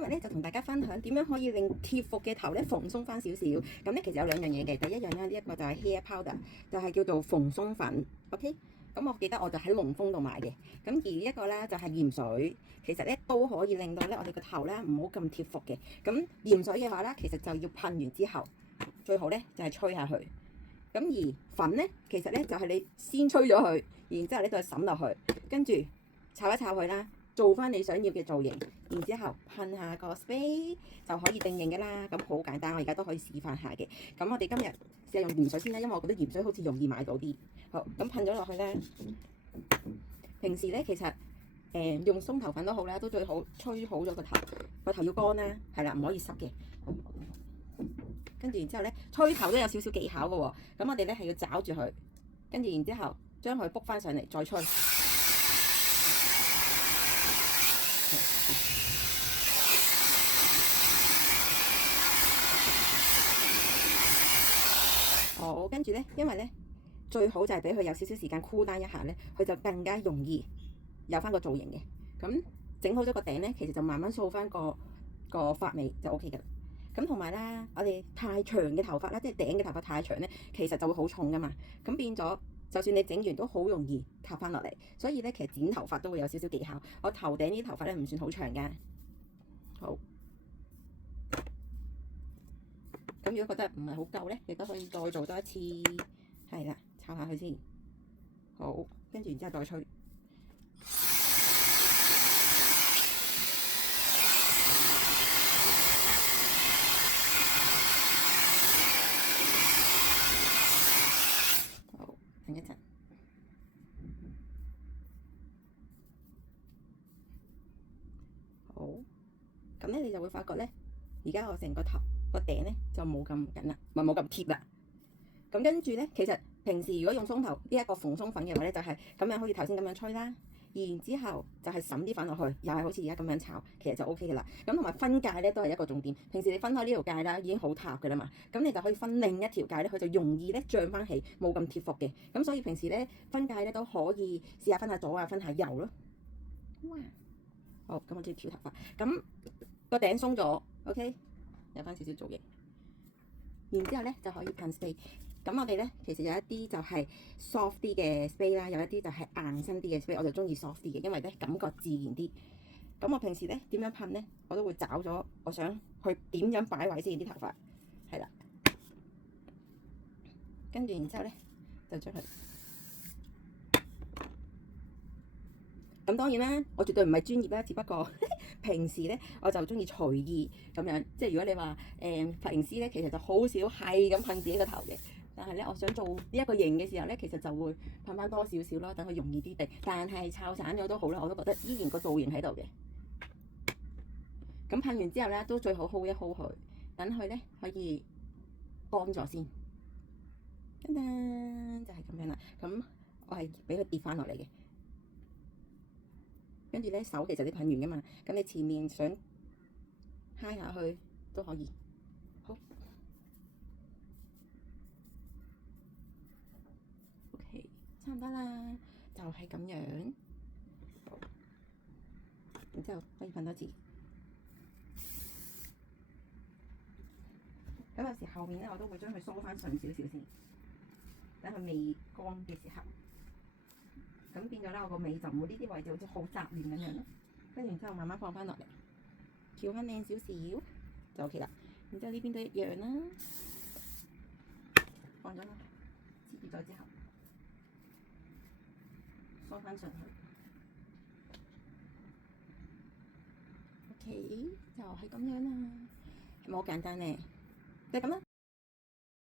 今日咧就同大家分享點樣可以令貼服嘅頭咧蓬鬆翻少少。咁咧其實有兩樣嘢嘅，第一樣咧呢一個就係 hair powder，就係叫做蓬鬆粉。OK， 咁我記得我就喺龍豐度買嘅。咁而一個咧就係鹽水，其實咧都可以令到咧我哋個頭咧唔好咁貼服嘅。咁鹽水嘅話咧，其實就要噴完之後，最好咧就係吹下去。咁而粉咧，其實咧就係你先吹咗佢，然之後咧再揼落去，跟住炒一炒佢啦。做翻你想要嘅造型，然之後噴下個 spray 就可以定型嘅啦。咁好簡單，我而家都可以示範下嘅。咁我哋今日試下用鹽水先啦，因為我覺得鹽水好似容易買到啲。好，咁噴咗落去咧。平時咧其實用鬆頭粉都好啦，都最好吹好咗個頭要乾啦，係啦，唔可以濕嘅。跟住然之後咧，吹頭都有少少技巧嘅喎。咁我哋咧係要抓住佢，跟住然之後將佢卜翻上嚟再吹。好，跟住咧，因為咧最好就係俾佢有少少時間 cool down 一下咧，佢就更加容易有翻個造型嘅。咁整好咗個頂咧，其實就慢慢掃翻個髮尾就 OK 噶啦。咁同埋啦，我哋太長嘅頭髮啦，即係頂嘅頭髮太長咧，其實就會好重噶嘛。咁變咗，就算你整完都好容易塌翻落嚟。所以咧，其實剪頭髮都會有少少技巧。我頭頂呢啲頭髮咧唔算好長噶。好。咁如果覺得唔係好夠咧，亦都可以再做多一次，係啦，炒下佢先。好，跟住然之後再吹。好，等一陣。好，咁咧你就會發覺咧，而家我成個頭個頂咧就冇咁緊啦，冇咁貼啦。咁跟住咧，其實平時如果用鬆頭呢一個蓬鬆粉嘅話咧，就係咁樣好似頭先咁樣吹啦，然之後就係揼啲粉落去，又係好似而家咁樣炒，其實就 O K 嘅啦。咁同埋分界咧都係一個重點。平時你分開呢條界啦，已經好塌嘅啦嘛，咁你就可以分另一條界咧，佢就容易咧脹翻起，冇咁貼服嘅。咁所以平時咧分界咧都可以試下分下左啊，分下右咯。哇！好，咁我中意挑頭髮，咁個頂鬆咗 ，OK， 有翻少少造型。然之後咧就可以噴 spray。咁我哋咧其實有一啲就係 soft 啲嘅 spray 啦，有一啲就係硬身啲嘅 spray，我就中意 soft 啲嘅，因為咧感覺自然啲。咁我平時咧點樣噴咧，我都會找咗我想去點樣擺位先啲頭髮，係啦。跟住然之後咧就將佢。咁當然啦，我絕對唔係專業啦，只不過平時咧我就中意隨意咁樣，即係如果你話髮型師咧，其實就好少係咁噴自己個頭嘅。但係咧，我想做呢一個型嘅時候咧，其實就會噴翻多少少咯，等佢容易啲定。但係摷散咗都好啦，我都覺得依然個造型喺度嘅。咁噴完之後咧，都最好 hold 一 hold 佢，等佢咧可以乾咗先。噔噔就係咁樣啦。咁我係俾佢跌翻落嚟嘅。跟住咧手其實你噴完噶嘛，咁你前面想揩下去都可以。好 ，OK， 差唔多啦，就係咁樣。好，然之後可以噴多次。咁有時後面咧，我都會將佢梳翻順少少先，等佢未乾嘅時候。咁變咗咧，我個尾就唔會呢啲位置好似好雜亂咁樣咯。跟住然之後慢慢放翻落嚟，翹翻靚少少就 OK 啦。然之後呢邊都一樣啦，放咗啦，黐住咗之後，梳翻上去。OK，就係咁樣啦，係咪好簡單咧？就係咁啦。